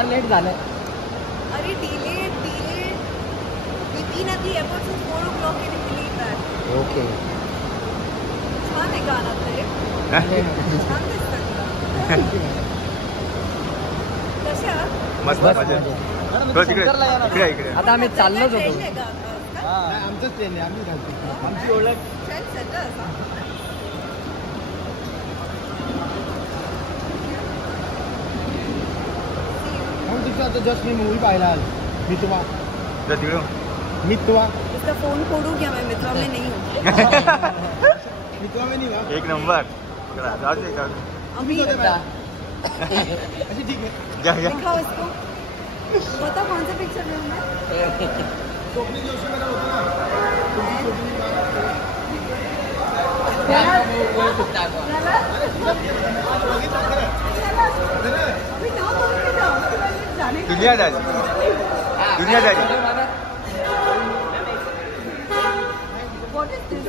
फार लेट झालं. अरे delay we been at the airport since 4 o'clock. Can you believe that? Okay. छान आहे गाणं ते. छान दिसतं तुला. कशा? मस्त बस मजा. मजेत. इकडे आता आम्ही चाललोच होतो. ट्रेन आहे का? आमचंच ट्रेन आहे, आम्ही घालतो. आमची ओळख. ट्रेन सेटर असा. म्हणून तिथं आता जस्ट मी मूवी पाहिला आज. मितवा. इसका फोन फोड़ू क्या? मैं मित्रा में नहीं हूँ. मितवा में नहीं हुआ. एक नंबर. अभी अच्छा ठीक है. जा दिखाओ इसको. बता कौन सा पिक्चर में हूँ मैं? स्वप्नील जोशी मेरा होता ना. अभी नाम बोल के जाओ. जाने का. दुनियादारी. What is this?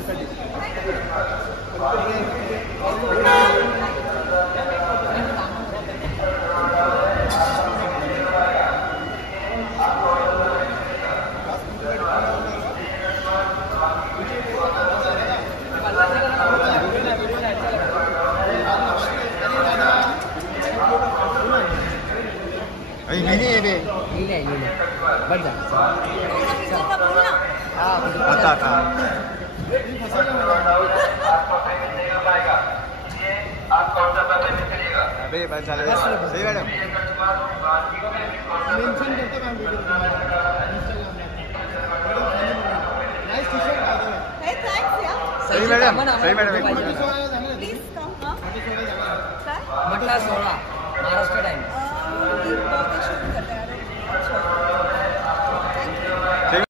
नाही बट जा. पिक्चर का बोलना. आता अबे बस झालं. सही मॅडम. मेन्शन करतो मॅम व्हिडिओ तुम्हाला इंस्टाग्रामला. नाईस टी-शर्ट पाहिजे. Hey, thanks यार. सही मॅडम. Please come. म्हटला 16 महाराष्ट्र टाइम्स.